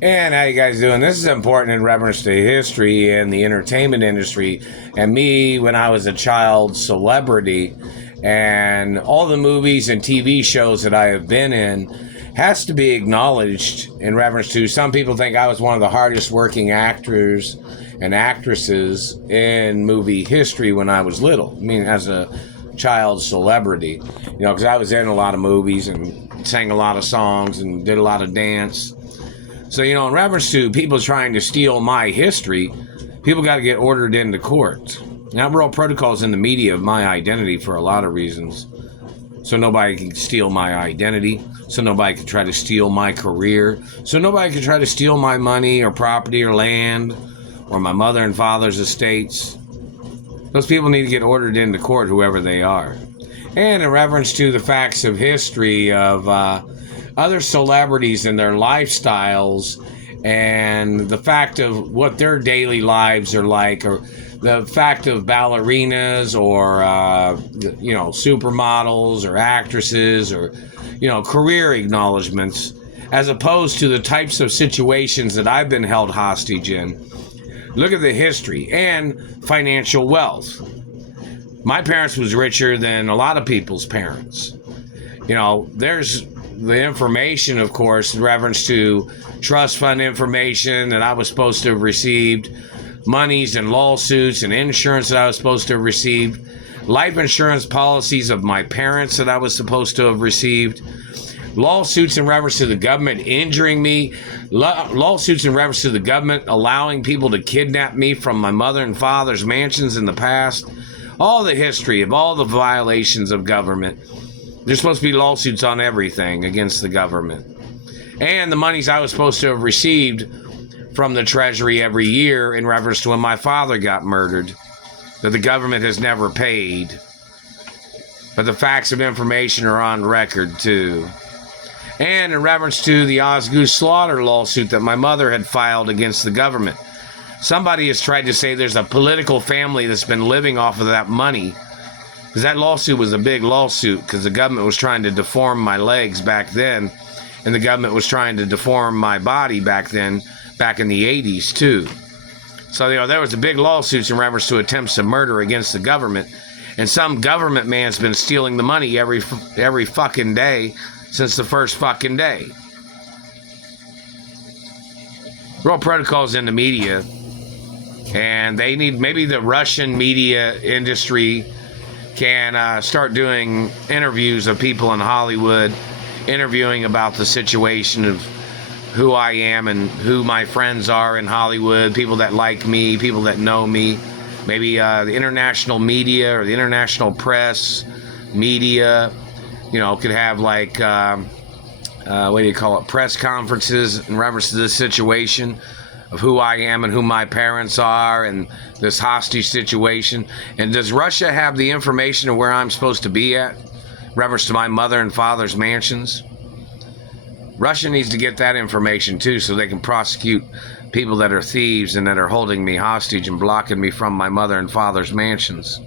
And how you guys doing? This is important in reference to history and the entertainment industry and me when I was a child celebrity, and all the movies and TV shows that I have been in has to be acknowledged in reference to some people think I was one of the hardest working actors and actresses in movie history when I was little. I mean, as a child celebrity, because I was in a lot of movies and sang a lot of songs and did a lot of dance. So, in reference to people trying to steal my history, people got to get ordered into court. Now, real protocols in the media of my identity for a lot of reasons. So nobody can steal my identity. So nobody can try to steal my career. So nobody can try to steal my money or property or land or my mother and father's estates. Those people need to get ordered into court, whoever they are. And in reference to the facts of history of other celebrities and their lifestyles and the fact of what their daily lives are like, or the fact of ballerinas or supermodels or actresses or career acknowledgments, as opposed to the types of situations that I've been held hostage in. Look at the history and financial wealth. My parents was richer than a lot of people's parents. There's the information, of course, in reference to trust fund information that I was supposed to have received, monies and lawsuits and insurance that I was supposed to have received, life insurance policies of my parents that I was supposed to have received, lawsuits in reference to the government injuring me, lawsuits in reference to the government allowing people to kidnap me from my mother and father's mansions in the past, all the history of all the violations of government. There's supposed to be lawsuits on everything against the government. And the monies I was supposed to have received from the Treasury every year in reference to when my father got murdered, that the government has never paid. But the facts of information are on record, too. And in reference to the Osgood Slaughter lawsuit that my mother had filed against the government. Somebody has tried to say there's a political family that's been living off of that money. Because that lawsuit was a big lawsuit, because the government was trying to deform my legs back then, and the government was trying to deform my body back then, back in the 80s too. So there was a big lawsuits in reference to attempts of murder against the government, and some government man's been stealing the money every fucking day since the first fucking day. Real protocols in the media, and they need, maybe the Russian media industry can start doing interviews of people in Hollywood, interviewing about the situation of who I am and who my friends are in Hollywood, people that like me, people that know me. Maybe the international media or the international press media, could have like, press conferences in reference to this situation of who I am and who my parents are and this hostage situation. And does Russia have the information of where I'm supposed to be at, in reference to my mother and father's mansions? Russia needs to get that information too, so they can prosecute people that are thieves and that are holding me hostage and blocking me from my mother and father's mansions.